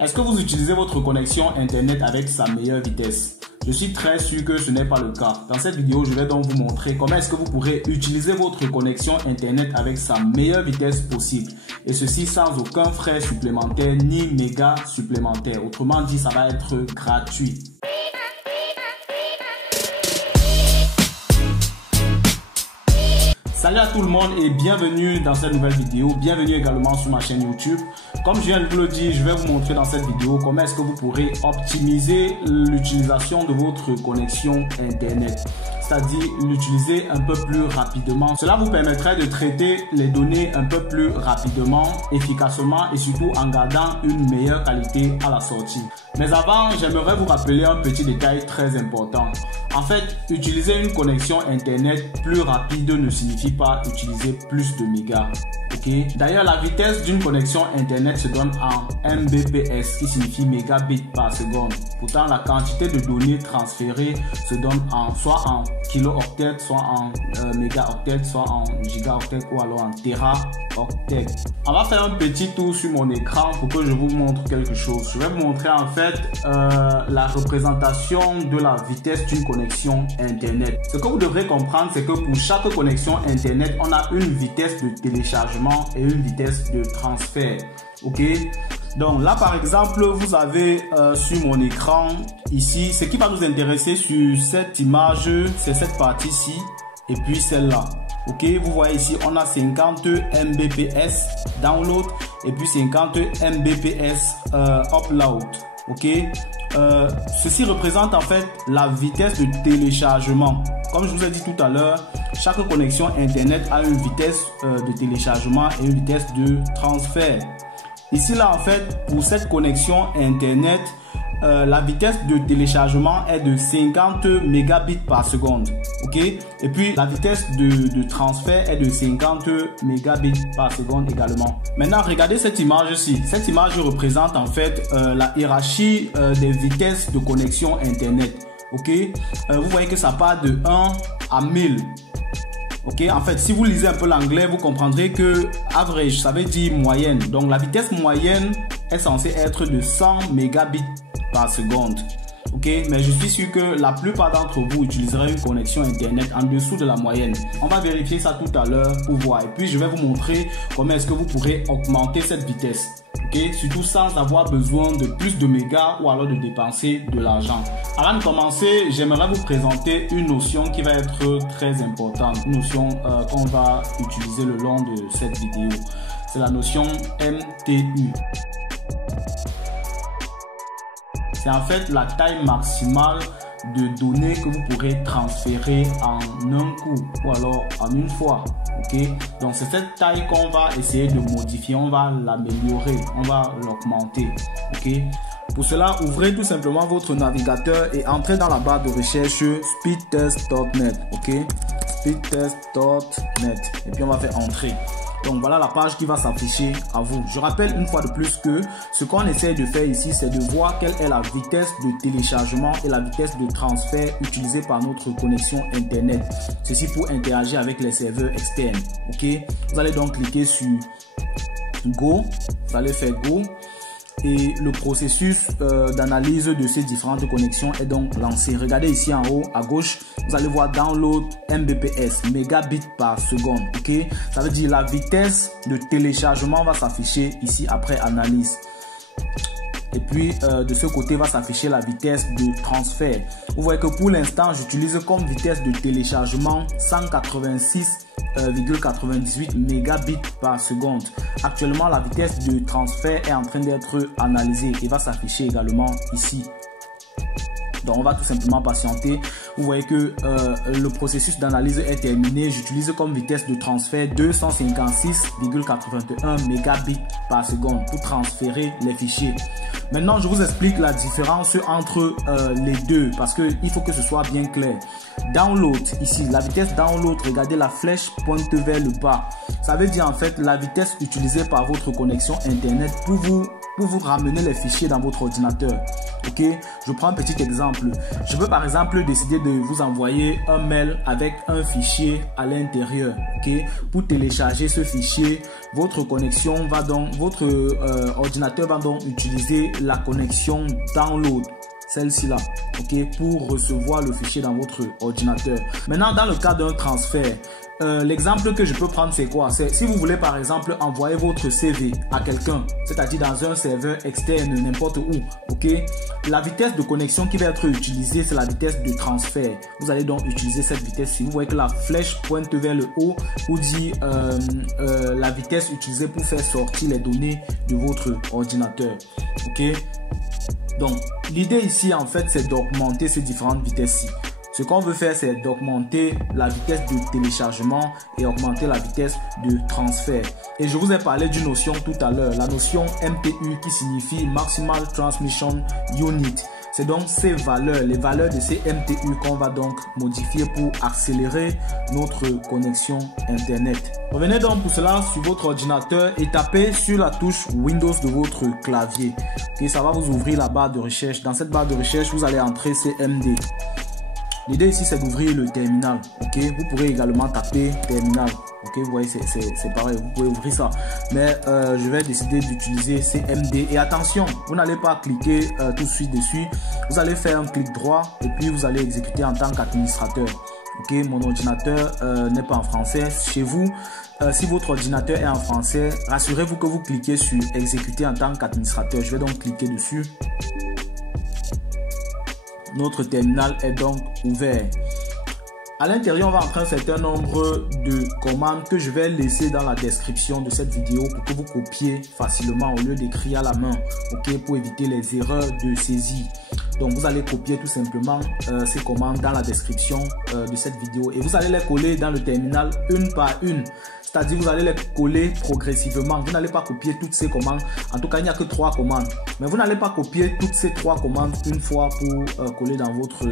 Est-ce que vous utilisez votre connexion internet avec sa meilleure vitesse? Je suis très sûr que ce n'est pas le cas. Dans cette vidéo, je vais donc vous montrer comment est-ce que vous pourrez utiliser votre connexion internet avec sa meilleure vitesse possible. Et ceci sans aucun frais supplémentaire ni méga supplémentaire. Autrement dit, ça va être gratuit. Salut à tout le monde et bienvenue dans cette nouvelle vidéo. Bienvenue également sur ma chaîne YouTube. Comme je viens de vous le dire, je vais vous montrer dans cette vidéo comment est-ce que vous pourrez optimiser l'utilisation de votre connexion internet. C'est-à-dire l'utiliser un peu plus rapidement. Cela vous permettrait de traiter les données un peu plus rapidement, efficacement et surtout en gardant une meilleure qualité à la sortie. Mais avant, j'aimerais vous rappeler un petit détail très important. En fait, utiliser une connexion internet plus rapide ne signifie pas utiliser plus de mégas. Okay? D'ailleurs, la vitesse d'une connexion internet se donne en Mbps, qui signifie mégabits par seconde. Pourtant, la quantité de données transférées se donne soit en kilo-octets, soit en mégaoctets, soit en gigaoctets ou alors en téraoctets. On va faire un petit tour sur mon écran pour que je vous montre quelque chose. Je vais vous montrer en fait la représentation de la vitesse d'une connexion internet. Ce que vous devrez comprendre, c'est que pour chaque connexion internet, on a une vitesse de téléchargement et une vitesse de transfert. Ok, donc là par exemple vous avez sur mon écran ici, ce qui va nous intéresser sur cette image, c'est cette partie-ci et puis celle-là. Ok, vous voyez ici on a 50 Mbps download et puis 50 Mbps upload. Ok, ceci représente en fait la vitesse de téléchargement. Comme je vous ai dit tout à l'heure, chaque connexion internet a une vitesse de téléchargement et une vitesse de transfert. Ici là en fait pour cette connexion internet, la vitesse de téléchargement est de 50 mégabits par seconde. Ok, et puis la vitesse de transfert est de 50 mégabits par seconde également. Maintenant regardez cette image-ci. Cette image représente en fait la hiérarchie des vitesses de connexion internet. Ok, vous voyez que ça part de 1 à 1000. Ok, en fait, si vous lisez un peu l'anglais, vous comprendrez que average, ça veut dire moyenne. Donc, la vitesse moyenne est censée être de 100 mégabits par seconde. Ok, mais je suis sûr que la plupart d'entre vous utiliseront une connexion internet en dessous de la moyenne. On va vérifier ça tout à l'heure pour voir. Et puis, je vais vous montrer comment est-ce que vous pourrez augmenter cette vitesse. Okay? Surtout sans avoir besoin de plus de mégas ou alors de dépenser de l'argent. Avant de commencer, j'aimerais vous présenter une notion qui va être très importante. Une notion qu'on va utiliser le long de cette vidéo. C'est la notion MTU. C'est en fait la taille maximale de données que vous pourrez transférer en un coup ou alors en une fois. Ok, donc c'est cette taille qu'on va essayer de modifier, on va l'améliorer, on va l'augmenter. Ok, pour cela, ouvrez tout simplement votre navigateur et entrez dans la barre de recherche speedtest.net. Ok, speedtest.net et puis on va faire entrer. Donc voilà la page qui va s'afficher à vous. Je rappelle une fois de plus que ce qu'on essaie de faire ici, c'est de voir quelle est la vitesse de téléchargement et la vitesse de transfert utilisée par notre connexion internet. Ceci pour interagir avec les serveurs externes. Ok, vous allez donc cliquer sur Go, vous allez faire Go. Et le processus d'analyse de ces différentes connexions est donc lancé. Regardez ici en haut à gauche, vous allez voir download Mbps, mégabits par seconde. Ok, ça veut dire la vitesse de téléchargement va s'afficher ici après analyse. Et puis de ce côté va s'afficher la vitesse de transfert. Vous voyez que pour l'instant j'utilise comme vitesse de téléchargement 186,98 mégabits par seconde. Actuellement la vitesse de transfert est en train d'être analysée et va s'afficher également ici. Donc on va tout simplement patienter. Vous voyez que le processus d'analyse est terminé. J'utilise comme vitesse de transfert 256,81 mégabits par seconde pour transférer les fichiers. Maintenant je vous explique la différence entre les deux parce qu'il faut que ce soit bien clair. Download, ici la vitesse download, regardez la flèche pointe vers le bas. Ça veut dire en fait la vitesse utilisée par votre connexion internet pour vous ramener les fichiers dans votre ordinateur. Ok, je prends un petit exemple. Je peux par exemple décider de vous envoyer un mail avec un fichier à l'intérieur. Ok, pour télécharger ce fichier, votre connexion va donc, votre ordinateur va donc utiliser la connexion download, celle-ci là, ok, pour recevoir le fichier dans votre ordinateur. Maintenant, dans le cas d'un transfert, l'exemple que je peux prendre, c'est quoi? C'est si vous voulez par exemple envoyer votre CV à quelqu'un, c'est-à-dire dans un serveur externe, n'importe où, ok, la vitesse de connexion qui va être utilisée, c'est la vitesse de transfert. Vous allez donc utiliser cette vitesse-ci. Vous voyez que la flèche pointe vers le haut pour dire la vitesse utilisée pour faire sortir les données de votre ordinateur, ok. Donc, l'idée ici, en fait, c'est d'augmenter ces différentes vitesses-ci. Ce qu'on veut faire, c'est d'augmenter la vitesse de téléchargement et augmenter la vitesse de transfert. Et je vous ai parlé d'une notion tout à l'heure, la notion MTU qui signifie Maximal Transmission Unit. C'est donc ces valeurs, les valeurs de ces MTU qu'on va donc modifier pour accélérer notre connexion Internet. Revenez donc pour cela sur votre ordinateur et tapez sur la touche Windows de votre clavier. Okay, ça va vous ouvrir la barre de recherche. Dans cette barre de recherche, vous allez entrer CMD. L'idée ici, c'est d'ouvrir le terminal. Ok, vous pourrez également taper terminal. Ok, vous voyez, c'est pareil, vous pouvez ouvrir ça. Mais je vais décider d'utiliser CMD. Et attention, vous n'allez pas cliquer tout de suite dessus. Vous allez faire un clic droit et puis vous allez exécuter en tant qu'administrateur. Ok, mon ordinateur n'est pas en français. Chez vous, si votre ordinateur est en français, rassurez-vous que vous cliquez sur exécuter en tant qu'administrateur. Je vais donc cliquer dessus. Notre terminal est donc ouvert. À l'intérieur, on va entrer un certain nombre de commandes que je vais laisser dans la description de cette vidéo pour que vous copiez facilement au lieu d'écrire à la main, ok, pour éviter les erreurs de saisie. Donc, vous allez copier tout simplement ces commandes dans la description de cette vidéo et vous allez les coller dans le terminal une par une. C'est-à-dire, vous allez les coller progressivement. Vous n'allez pas copier toutes ces commandes. En tout cas, il n'y a que 3 commandes. Mais vous n'allez pas copier toutes ces 3 commandes une fois pour coller dans votre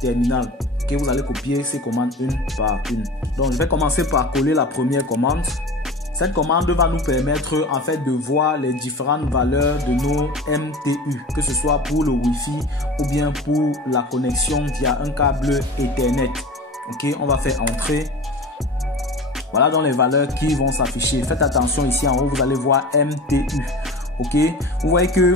terminal. Okay, vous allez copier ces commandes une par une. Donc, je vais commencer par coller la première commande. Cette commande va nous permettre en fait de voir les différentes valeurs de nos MTU, que ce soit pour le Wi-Fi ou bien pour la connexion via un câble Ethernet. Ok, on va faire entrer. Voilà donc les valeurs qui vont s'afficher. Faites attention ici en haut, vous allez voir MTU. Ok, vous voyez que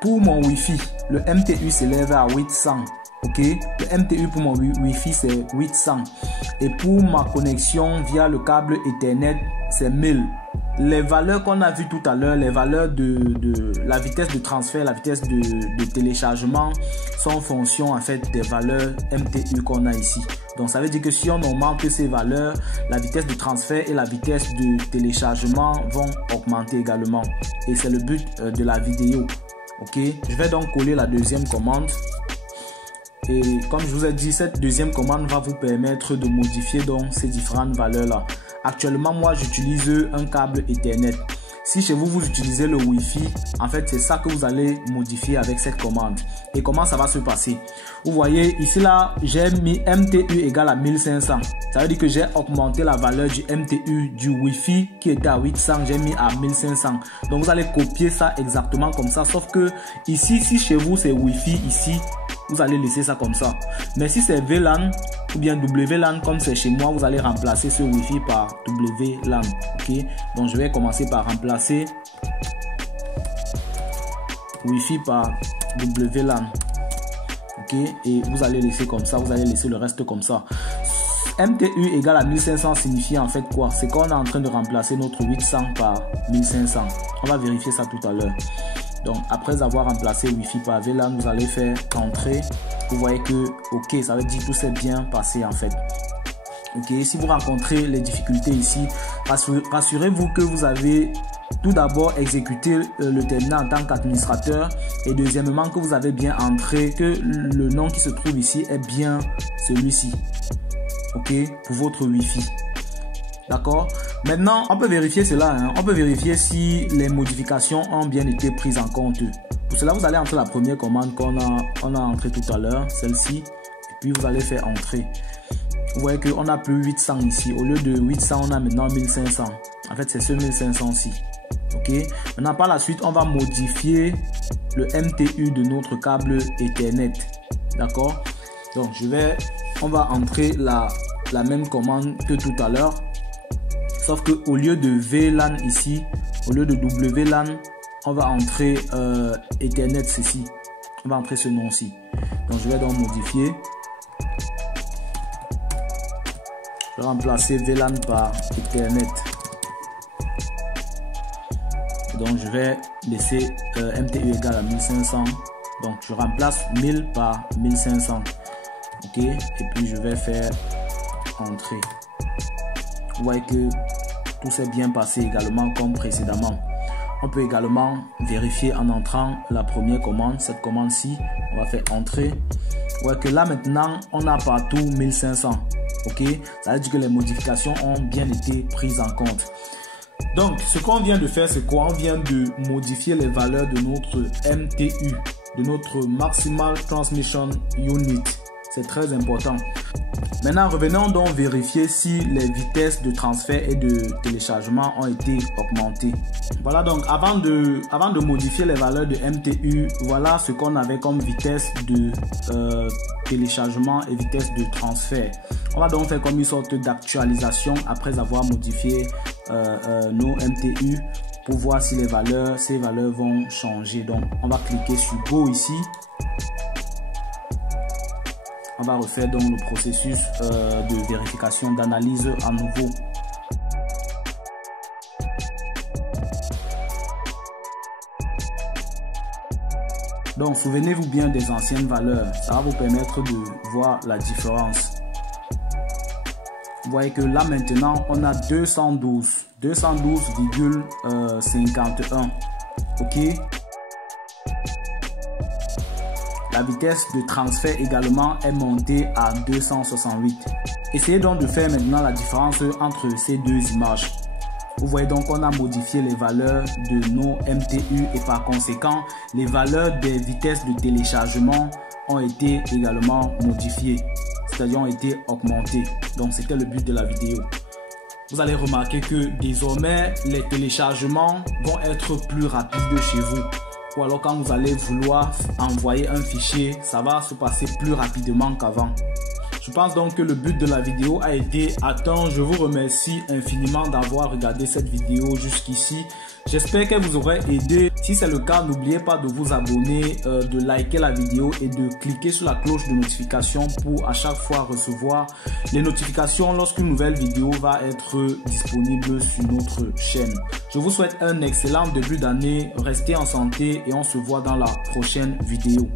pour mon Wi-Fi, le MTU s'élève à 800. Ok, le MTU pour mon Wi-Fi c'est 800. Et pour ma connexion via le câble Ethernet, c'est 1000. Les valeurs qu'on a vues tout à l'heure, les valeurs de la vitesse de transfert, la vitesse de téléchargement sont en fonction en fait des valeurs MTU qu'on a ici. Donc ça veut dire que si on augmente ces valeurs, la vitesse de transfert et la vitesse de téléchargement vont augmenter également. Et c'est le but de la vidéo. Ok, je vais donc coller la deuxième commande. Et comme je vous ai dit, cette deuxième commande va vous permettre de modifier donc ces différentes valeurs là. Actuellement, moi j'utilise un câble Ethernet. Si chez vous, vous utilisez le Wi-Fi, en fait, c'est ça que vous allez modifier avec cette commande. Et comment ça va se passer? Vous voyez, ici là, j'ai mis MTU égale à 1500. Ça veut dire que j'ai augmenté la valeur du MTU du Wi-Fi qui était à 800, j'ai mis à 1500. Donc, vous allez copier ça exactement comme ça. Sauf que ici, si chez vous, c'est Wi-Fi, ici, vous allez laisser ça comme ça. Mais si c'est VLAN ou bien WLAN comme c'est chez moi, vous allez remplacer ce Wi-Fi par WLAN. Ok, donc je vais commencer par remplacer Wi-Fi par WLAN. Ok, et vous allez laisser comme ça, vous allez laisser le reste comme ça. MTU égale à 1500 signifie en fait quoi? C'est qu'on est en train de remplacer notre 800 par 1500. On va vérifier ça tout à l'heure. Donc après avoir remplacé Wi-Fi par VLAN, vous allez faire entrer. Vous voyez que ok, ça veut dire tout s'est bien passé en fait. Ok, si vous rencontrez les difficultés ici, rassurez-vous que vous avez tout d'abord exécuté le terminal en tant qu'administrateur et deuxièmement que vous avez bien entré, que le nom qui se trouve ici est bien celui-ci. Ok, pour votre Wi-Fi. D'accord. Maintenant, on peut vérifier cela. Hein. On peut vérifier si les modifications ont bien été prises en compte. Pour cela, vous allez entrer la première commande qu'on a entrée tout à l'heure, celle-ci. Et puis, vous allez faire entrer. Vous voyez qu'on n'a plus 800 ici. Au lieu de 800, on a maintenant 1500. En fait, c'est ce 1500-ci. Ok, maintenant par la suite, on va modifier le MTU de notre câble Ethernet. D'accord, donc on va entrer la même commande que tout à l'heure, sauf que au lieu de VLAN ici, au lieu de WLAN, on va entrer Ethernet ceci. On va entrer ce nom-ci. Donc je vais donc modifier. Je vais remplacer VLAN par Ethernet. Donc je vais laisser MTU égal à 1500. Donc je remplace 1000 par 1500. Ok, et puis je vais faire entrer. Vous voyez que tout s'est bien passé également comme précédemment. On peut également vérifier en entrant la première commande, cette commande-ci. On va faire entrer. Vous voyez que là maintenant, on a partout 1500. Ok, ça veut dire que les modifications ont bien été prises en compte. Donc, ce qu'on vient de faire, c'est quoi? On vient de modifier les valeurs de notre MTU, de notre Maximal Transmission Unit. C'est très important. Maintenant, revenons donc vérifier si les vitesses de transfert et de téléchargement ont été augmentées. Voilà, donc avant de modifier les valeurs de MTU, voilà ce qu'on avait comme vitesse de téléchargement et vitesse de transfert. On va donc faire comme une sorte d'actualisation après avoir modifié nos MTU pour voir si ces valeurs vont changer. Donc, on va cliquer sur Go ici. On va refaire donc le processus de vérification, d'analyse à nouveau. Donc, souvenez-vous bien des anciennes valeurs. Ça va vous permettre de voir la différence. Vous voyez que là maintenant, on a 212,51. Ok. La vitesse de transfert également est montée à 268. Essayez donc de faire maintenant la différence entre ces deux images. Vous voyez donc qu'on a modifié les valeurs de nos MTU et par conséquent, les valeurs des vitesses de téléchargement ont été également modifiées, c'est-à-dire ont été augmentées. Donc c'était le but de la vidéo. Vous allez remarquer que désormais, les téléchargements vont être plus rapides chez vous. Ou alors quand vous allez vouloir envoyer un fichier, ça va se passer plus rapidement qu'avant. Je pense donc que le but de la vidéo a été atteint. Je vous remercie infiniment d'avoir regardé cette vidéo jusqu'ici. J'espère qu'elle vous aurait aidé. Si c'est le cas, n'oubliez pas de vous abonner, de liker la vidéo et de cliquer sur la cloche de notification pour à chaque fois recevoir les notifications lorsqu'une nouvelle vidéo va être disponible sur notre chaîne. Je vous souhaite un excellent début d'année. Restez en santé et on se voit dans la prochaine vidéo.